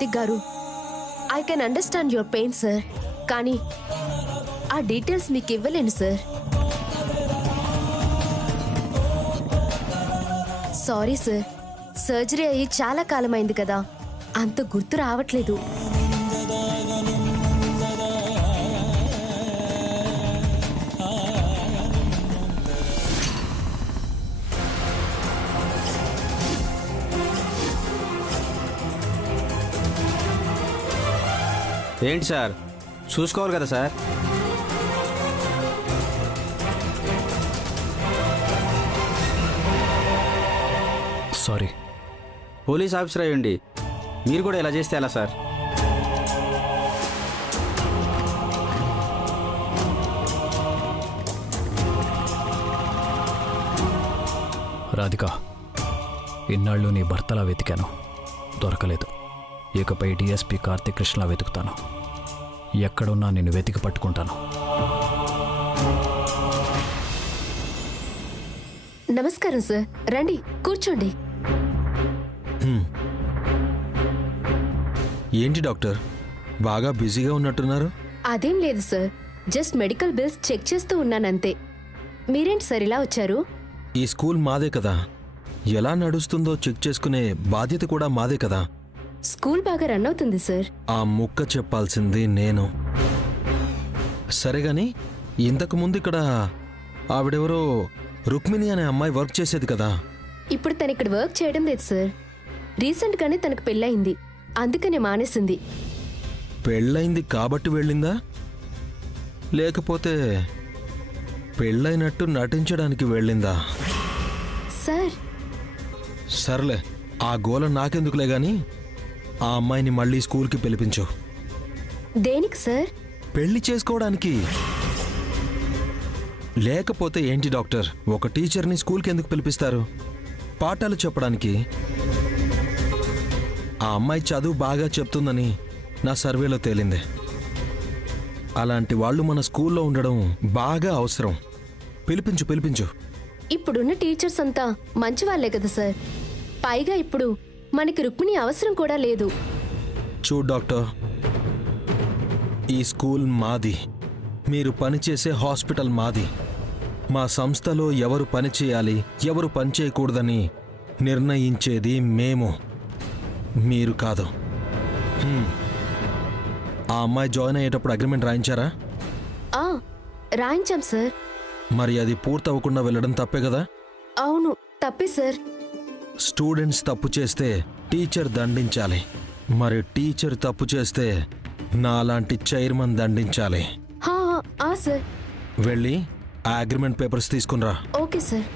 కార్తిక్ గారు, I can understand your pain sir. కానీ ఆ డీటెయిల్స్ మీకు ఇవ్వలేను సార్. సారీ సార్, సర్జరీ అయ్యి చాలా కాలమైంది కదా, అంత గుర్తు రావట్లేదు. ఏంటి సార్, చూసుకోవాలి కదా సార్. సారీ. పోలీస్ ఆఫీసర్ అయ్యండి మీరు కూడా ఇలా చేస్తే ఎలా సార్? రాధిక, ఇన్నాళ్ళు నీ భర్తలా వెతికాను, దొరకలేదు. ఇకపై డిఎస్పీ కార్తిక్ కృష్ణలా వెతుకుతాను. ఎక్కడున్నా నిన్ను వెతికి పట్టుకుంటాను. నమస్కారం సార్, రండి కూర్చోండి. ఏంటి డాక్టర్, బాగా బిజీగా ఉన్నట్టున్నారు? అదేం లేదు sir, just medical bills check చేస్తూ ఉన్నానంతే. మీరేంటి సార్ ఇలా వచ్చారు? ఈ స్కూల్ మాదే కదా, ఎలా నడుస్తుందో చెక్ చేసుకునే బాధ్యత కూడా మాదే కదా. స్కూల్ బాగా రన్ అవుతుంది సార్. ఆ ముక్క చెప్పాల్సింది నేను. సరేగాని, ఇంతకుముందు ఇక్కడ ఆవిడెవరో రుక్మిణి అనే అమ్మాయి వర్క్ చేసేది కదా. ఇప్పుడు తను ఇక్కడ వర్క్ చేయడం లేదు సార్. రీసెంట్గానే తనకు పెళ్ళయింది, అందుకనే మానేసింది. పెళ్ళైంది కాబట్టి వెళ్ళిందా, లేకపోతే పెళ్ళైనట్టు నటించడానికి వెళ్ళిందా? సార్ సర్లే, ఆ గోల నాకెందుకులే గాని, ఆ అమ్మాయిని మళ్ళీ స్కూల్కి పిలిపించు. దేనికి సార్? పెళ్లి చేసుకోవడానికి. లేకపోతే ఏంటి డాక్టర్, ఒక టీచర్ని స్కూల్కి ఎందుకు పిలిపిస్తారు? పాఠాలు చెప్పడానికి. ఆ అమ్మాయి చదువు బాగా చెప్తుందని నా సర్వేలో తేలింది. అలాంటి వాళ్ళు మన స్కూల్లో ఉండడం బాగా అవసరం. పిలిపించు పిలిపించు. ఇప్పుడున్న టీచర్స్ అంతా మంచి వాళ్లే కదా సార్. పైగా ఇప్పుడు మనకి రుక్మిణి అవసరం కూడా లేదు. చూడు డాక్టర్, ఈ స్కూల్ మాది, మీరు పనిచేసే హాస్పిటల్ మాది. మా సంస్థలో ఎవరు పని చేయాలి, ఎవరు పని చేయకూడదని నిర్ణయించేది మేము, మీరు కాదు. ఆ అమ్మాయి జాయిన్ అయ్యేటప్పుడు అగ్రిమెంట్ రాయించారా? రాయించాం సార్. మరి అది పూర్తవ్వకుండా వెళ్ళడం తప్పే కదా? అవును, తప్పే సార్. స్టూడెంట్స్ తప్పు చేస్తే టీచర్ దండించాలి, మరి టీచర్ తప్పు చేస్తే నాలాంటి చైర్మన్ దండించాలి. సార్. వెళ్ళి ఆ అగ్రిమెంట్ పేపర్స్ తీసుకునిరా. Okay sir.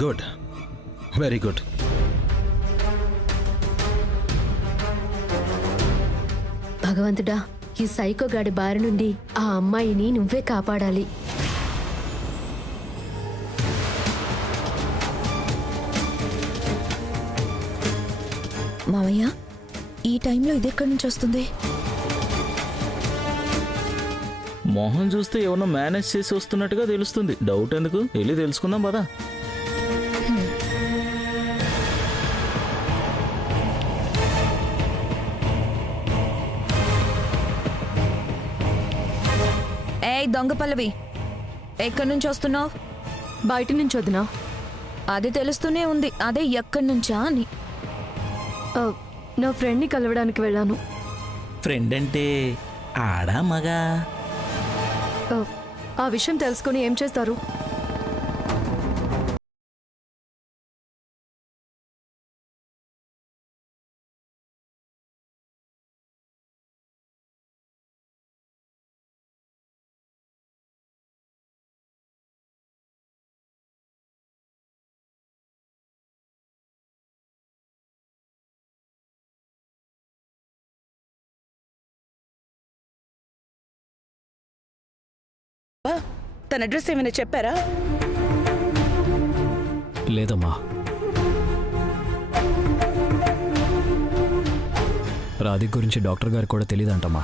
Good, very good. భగవంతుడా, ఈ సైకోగాడి బారి నుండి ఆ అమ్మాయిని నువ్వే కాపాడాలి. మావయ్య, ఈ టైంలో ఇదెక్కడి నుంచి వస్తుంది? మొహం చూస్తే ఎవరో మేనేజ్ చేసి వస్తున్నట్టుగా తెలుస్తుంది. డౌట్ ఎందుకు, వెళ్ళి తెలుసుకుందాం పదా. ఏయ్ దొంగ పల్లవి, ఎక్కడి నుంచి వస్తున్నావు? బయట నుంచి వదినా. అది తెలుస్తూనే ఉంది, అదే ఎక్కడి నుంచా అని. నా ఫ్రెండ్ని కలవడానికి వెళ్ళాను. ఫ్రెండ్ అంటే ఆడా మగా? ఆ విషయం తెలుసుకుని ఏం చేస్తారు? తన అడ్రస్ ఏమైనా చెప్పారా? లేదమ్మా. రాధిక్ గురించి డాక్టర్ గారికి కూడా తెలియదంటమ్మా.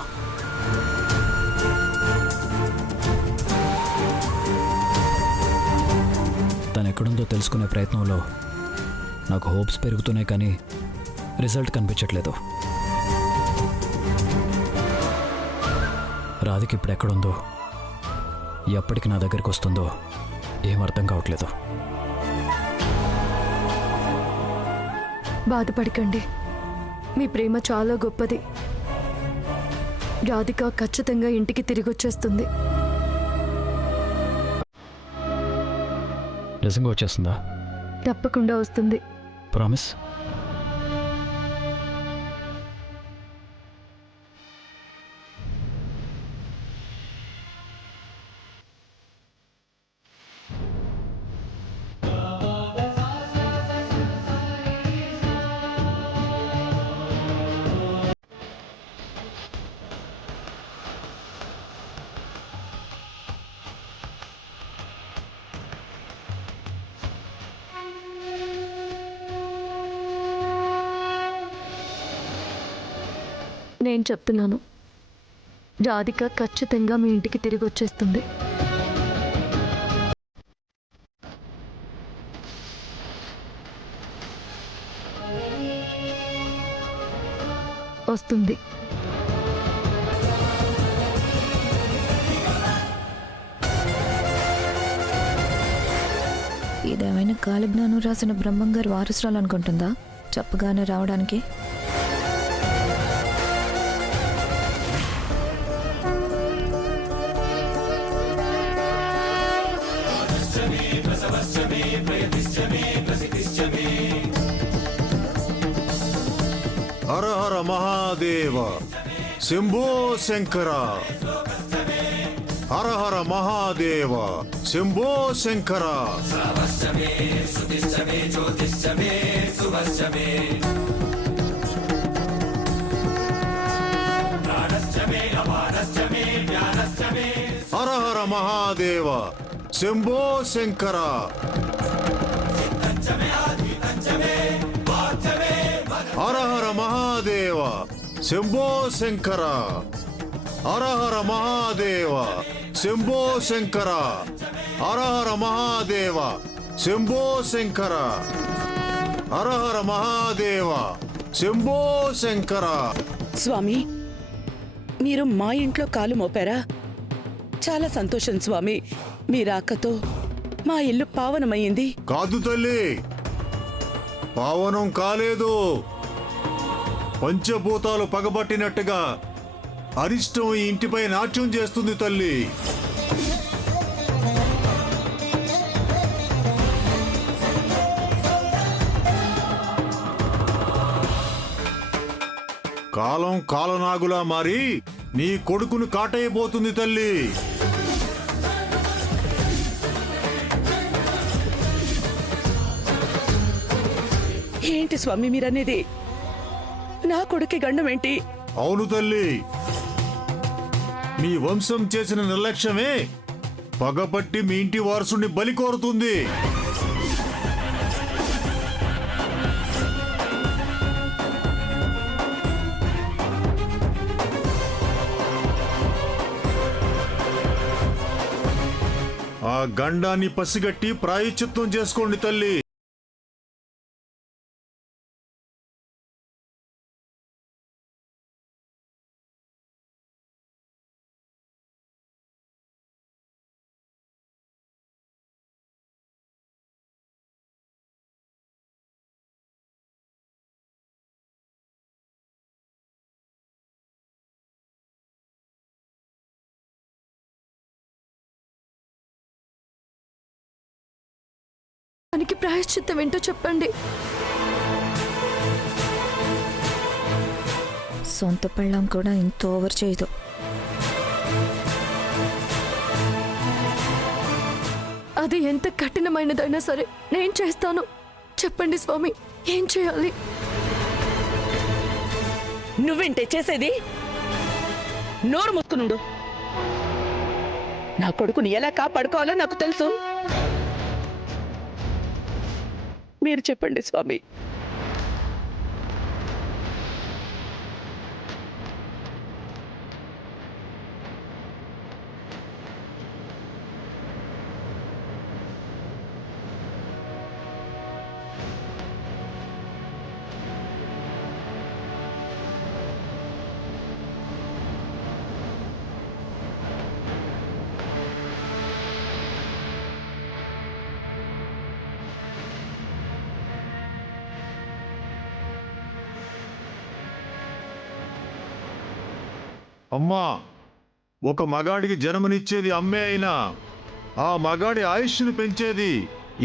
తను ఎక్కడుందో తెలుసుకునే ప్రయత్నంలో నాకు హోప్స్ పెరుగుతున్నాయి, కానీ రిజల్ట్ కనిపించట్లేదు. రాధిక్ ఇప్పుడు ఎక్కడుందో, ఎప్పటికి నా దగ్గరికి వస్తుందో ఏం అర్థం కావట్లేదు. బాధపడకండి, మీ ప్రేమ చాలా గొప్పది. రాధిక ఖచ్చితంగా ఇంటికి తిరిగి వచ్చేస్తుంది. నిజంగా వచ్చేస్తుందా? తప్పకుండా వస్తుంది. ప్రామిస్? నేను చెప్తున్నాను, రాధిక ఖచ్చితంగా మీ ఇంటికి తిరిగి వచ్చేస్తుంది. వస్తుంది. ఇదేమైనా కాలజ్ఞానం రాసిన బ్రహ్మంగారు వారసురాలు అనుకుంటుందా చెప్పగానే రావడానికి? హర హర మహాదేవ శంభో శంకర. హర హర మహాదేవ శంభో శంకర. హర హర మహాదేవ శంభో శంకర. హర హర మహాదేవ శంభో శంకర. హర హర మహాదేవ శంభో శంకర. హర హర మహాదేవ శంభో శంకర. హర హర మహాదేవ శంభో శంకర. స్వామి, మీరు మా ఇంట్లో కాలు మోపారా? చాలా సంతోషం స్వామి. మీ రాకతో మా ఇల్లు పావనమయ్యింది. కాదు తల్లి, పావనం కాలేదు. పంచభూతాలు పగబట్టినట్టుగా అరిష్టం ఈ ఇంటిపై నాట్యం చేస్తుంది తల్లి. కాలం కాలనాగులా మారి నీ కొడుకును కాటైపోతుంది తల్లి. ఏంటి స్వామి మీరనేది? నా కొడుకు గండం ఏంటి? అవును తల్లి, మీ వంశం చేసిన నిర్లక్ష్యమే పగబట్టి మీ ఇంటి వారసుని బలి కోరుతుంది. ఆ గండాన్ని పసిగట్టి ప్రాయశ్చిత్తం చేసుకోండి తల్లి. దానికి ప్రాయశ్చిత్తం ఏంటో చెప్పండి. సొంత పెళ్ళాం కూడా ఇంత ఓవర్ చేయదు. అది ఎంత కఠినమైనదైనా సరే నేను చేస్తాను. చెప్పండి స్వామి, ఏం చేయాలి? నువ్వేంటే చేసేది? నోరు మూసుకునుండు. నా కొడుకుని ఎలా కాపాడుకోవాలో నాకు తెలుసు. మీరు చెప్పండి స్వామి. అమ్మా, ఒక మగాడికి జన్మనిచ్చేది అమ్మే అయినా ఆ మగాడి ఆయుష్ను పెంచేది,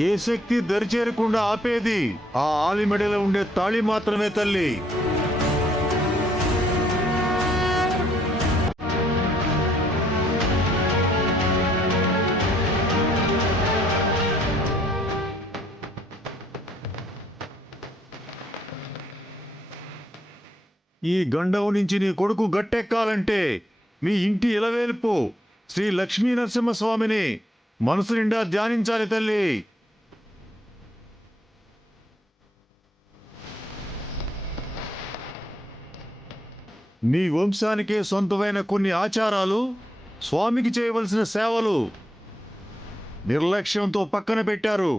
ఏ శక్తి దరిచేరకుండా ఆపేది ఆ ఆలిమెడలో ఉండే తాళి మాత్రమే తల్లి. ఈ గండం నుంచి నీ కొడుకు గట్టెక్కాలంటే మీ ఇంటి ఇలవేల్పు శ్రీ లక్ష్మీ నరసింహస్వామిని మనసు నిండా ధ్యానించాలి తల్లి. నీ వంశానికే సొంతమైన కొన్ని ఆచారాలు, స్వామికి చేయవలసిన సేవలు నిర్లక్ష్యంతో పక్కన పెట్టారు.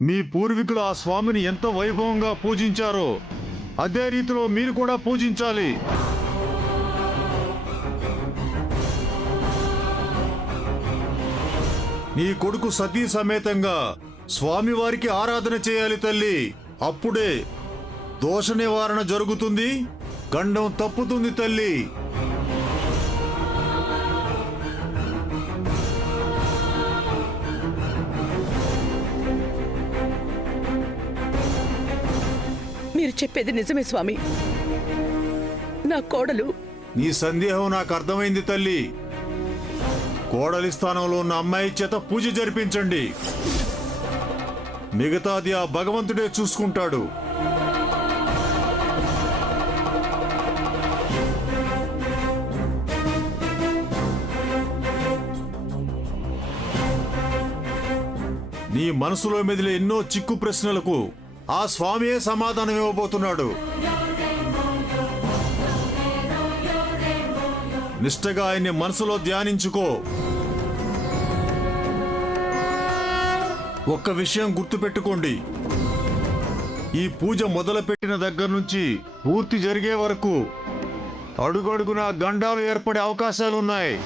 మీ పూర్వీకులు ఆ స్వామిని ఎంత వైభవంగా పూజించారో అదే రీతిలో మీరు కూడా పూజించాలి. నీ కొడుకు సతీ సమేతంగా స్వామివారికి ఆరాధన చేయాలి తల్లి. అప్పుడే దోష నివారణ జరుగుతుంది, గండం తప్పుతుంది తల్లి. మీరు చెప్పేది నిజమే స్వామి. నా కోడలు. నీ సందేహం నాకు అర్థమైంది తల్లి. కోడలి స్థానంలో ఉన్న అమ్మాయి చేత పూజ జరిపించండి. మిగతాది ఆ భగవంతుడే చూసుకుంటాడు. నీ మనసులో మెదిలే ఎన్నో చిక్కు ప్రశ్నలకు ఆ స్వామియే సమాధానం ఇవ్వబోతున్నాడు. నిష్టగా ఆయన్ని మనసులో ధ్యానించుకో. ఒక్క విషయం గుర్తుపెట్టుకోండి, ఈ పూజ మొదలుపెట్టిన దగ్గర నుంచి పూర్తి జరిగే వరకు అడుగడుగునా గండాలు ఏర్పడే అవకాశాలున్నాయి.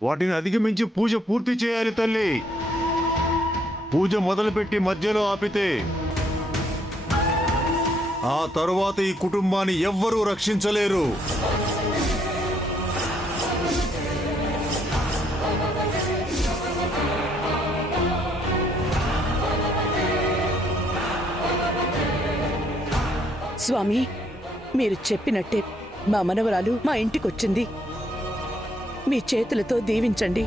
వాటిని అధిగమించి పూజ పూర్తి చేయాలి తల్లి. పూజ మొదలుపెట్టి మధ్యలో ఆపితే ఆ తరువాత ఈ కుటుంబాన్ని ఎవ్వరూ రక్షించలేరు. స్వామి, మీరు చెప్పినట్టే మా మనవరాలు మా ఇంటికొచ్చింది. మీ చేతులతో దీవించండి.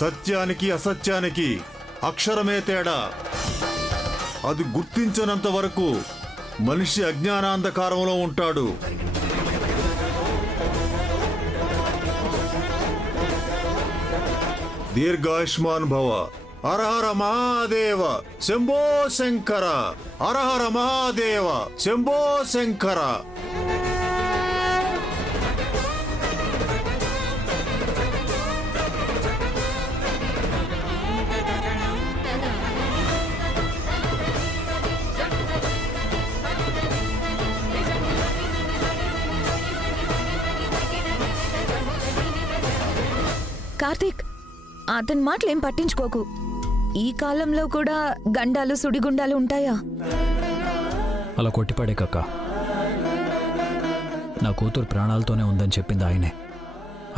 సత్యానికి అసత్యానికి అక్షరమే తేడా. అది గుర్తించనంత వరకు మనిషి అజ్ఞానాంధకారంలో ఉంటాడు. దీర్ఘాయుష్మాన్ భవ. హరహర మహాదేవ శంభో శంకర. హరహర మహాదేవ శంభో శంకర. కార్తీక్, అతని మాటలు ఏం పట్టించుకోకు. ఈ కాలంలో కూడా గండాలు సుడిగుండాలు ఉంటాయా? అలా కొట్టిపడే కక్క. నా కూతురు ప్రాణాలతోనే ఉందని చెప్పింది ఆయనే.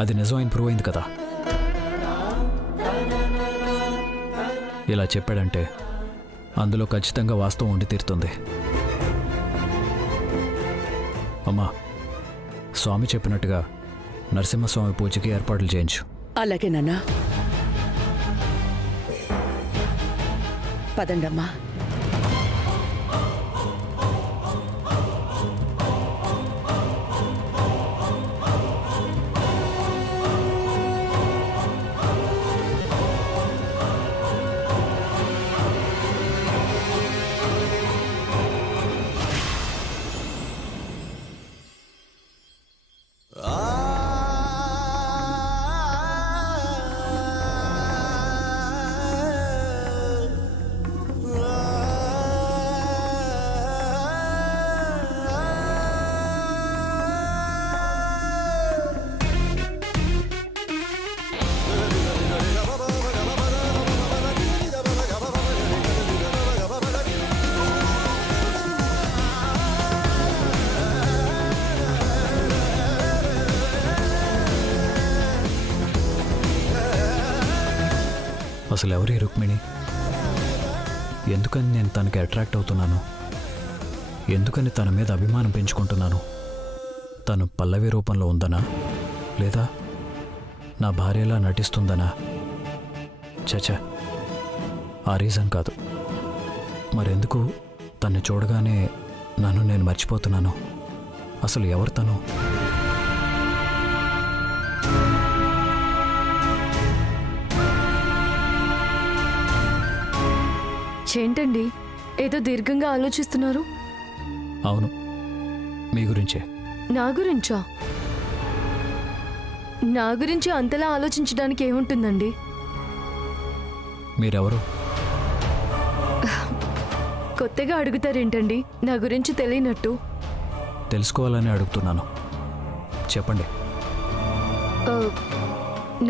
అది నిజం ప్రూవ్ అయింది కదా. ఇలా చెప్పాడంటే అందులో ఖచ్చితంగా వాస్తవం ఉండి తీరుతుంది. అమ్మా, స్వామి చెప్పినట్టుగా నరసింహస్వామి పూజకి ఏర్పాట్లు చేయించు. అలాగే నాన్నా. పదండమ్మా. అసలు ఎవరి రుక్మిణి? ఎందుకని నేను తనకి అట్రాక్ట్ అవుతున్నాను? ఎందుకని తన మీద అభిమానం పెంచుకుంటున్నాను? తను పల్లవి రూపంలో ఉందనా, లేదా నా భార్యలా నటిస్తుందనా? చచా, ఆ రీజన్ కాదు. మరెందుకు తన్ని చూడగానే నన్ను నేను మర్చిపోతున్నాను? అసలు ఎవరు తను? ఏంటండి ఏదో దీర్ఘంగా ఆలోచిస్తున్నారు? అవును, మీ గురించే. నా గురించా? నా గురించి అంతలా ఆలోచించడానికి ఏముంటుందండి? మీరెవరు? కొత్తగా అడుగుతారేంటండి నా గురించి తెలియనట్టు? తెలుసుకోవాలని అడుగుతున్నాను, చెప్పండి.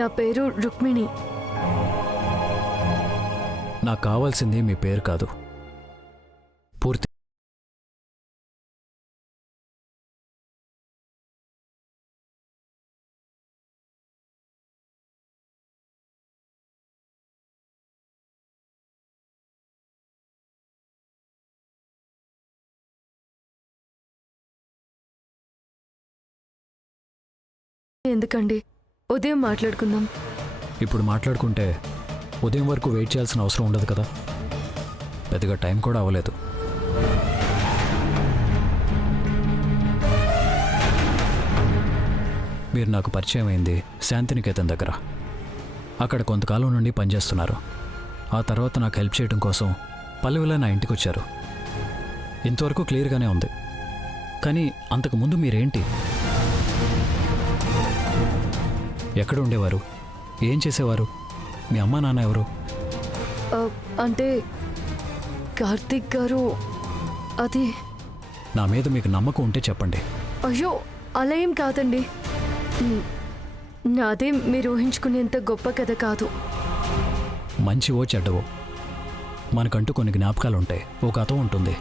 నా పేరు రుక్మిణి. నాకు కావాల్సింది మీ పేరు కాదు, పూర్తి. ఎందుకండి, ఉదయం మాట్లాడుకుందాం. ఇప్పుడు మాట్లాడుకుంటే ఉదయం వరకు వెయిట్ చేయాల్సిన అవసరం ఉండదు కదా. పెద్దగా టైం కూడా అవ్వలేదు. మీరు నాకు పరిచయం అయింది శాంతినికేతన్ దగ్గర. అక్కడ కొంతకాలం నుండి పనిచేస్తున్నారు. ఆ తర్వాత నాకు హెల్ప్ చేయడం కోసం పల్లవిలా నా ఇంటికి వచ్చారు. ఇంతవరకు క్లియర్గానే ఉంది. కానీ అంతకుముందు మీరేంటి? ఎక్కడ ఉండేవారు? ఏం చేసేవారు? మీ అమ్మా నాన్న ఎవరు? అంటే కార్తీక్ గారు, అది. నా మీద మీకు నమ్మకం ఉంటే చెప్పండి. అయ్యో, అలా ఏం కాదండి. నాదే మీరు ఊహించుకునేంత గొప్ప కథ కాదు. మంచివో చెడ్డవో మనకంటూ కొన్ని జ్ఞాపకాలు ఉంటాయి, ఓ కథ ఉంటుంది.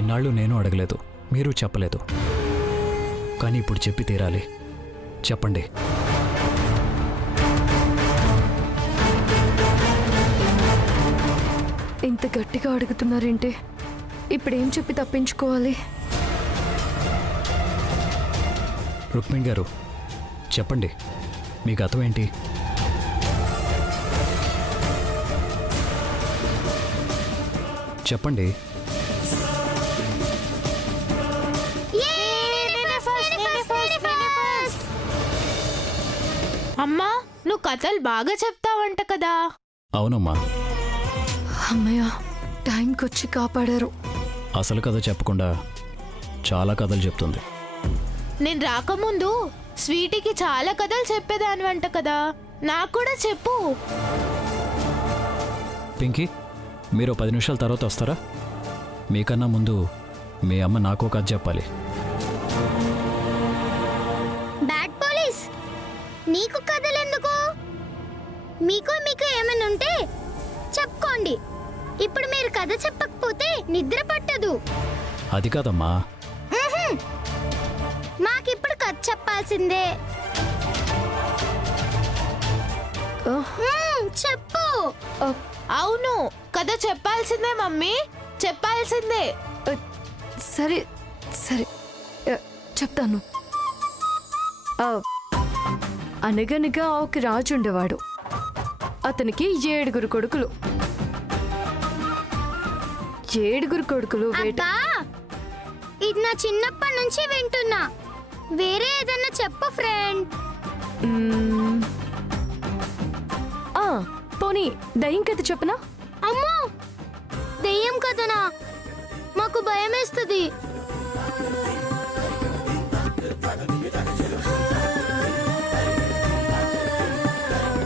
ఇన్నాళ్ళు నేను అడగలేదు, మీరు చెప్పలేదు. కానీ ఇప్పుడు చెప్పి తీరాలి. చెప్పండి. ఇంత గట్టిగా అడుగుతున్నారేంటి? ఇప్పుడేం చెప్పి తప్పించుకోవాలి? రుక్మిణి గారు, చెప్పండి, మీ గతం ఏంటి? చెప్పండి. అమ్మా, నువ్వు కథలు బాగా చెప్తావంట కదా? అవునమ్మా. అమ్మయ్య, టైంకొచ్చి కాపాడారు. అసలు కథ చెప్పకుండా చాలా కథలు చెప్తుంది. నేను రాకముందు స్వీటీకి చాలా కథలు చెప్పేదానివంట కదా, నాకు కూడా చెప్పు. పింకీ, మీరు 10 నిమిషాల తర్వాత వస్తారా? మీకన్నా ముందు మీ అమ్మ నాకు కథ చెప్పాలి. బ్యాడ్ పోలీస్, నీకు కథలెందుకు? మీకు ఏమైనా ఉంటే చెప్పుకోండి. ఇప్పుడు మీరు కథ చెప్పకపోతే నిద్ర పట్టదు. అది కాదమ్మా. మాకిప్పుడు కథ కథ చెప్పాల్సిందే. చెప్పు. అవును, కథ చెప్పాల్సిందే మమ్మీ, చెప్పాల్సిందే. సరే సరే చెప్తాను. అనగనగా ఒక రాజు ఉండేవాడు. అతనికి 7 కొడుకులు. 7 కొడుకులు అబ్బా, ఇది నా చిన్నప్పటి నుంచి వింటున్నా. వేరే ఏదన్నా చెప్పు ఫ్రెండ్. పోనీ దయ్యం కథ చెప్పనా? అమ్మో, దెయ్యం కథనా? మాకు భయమేస్తుంది.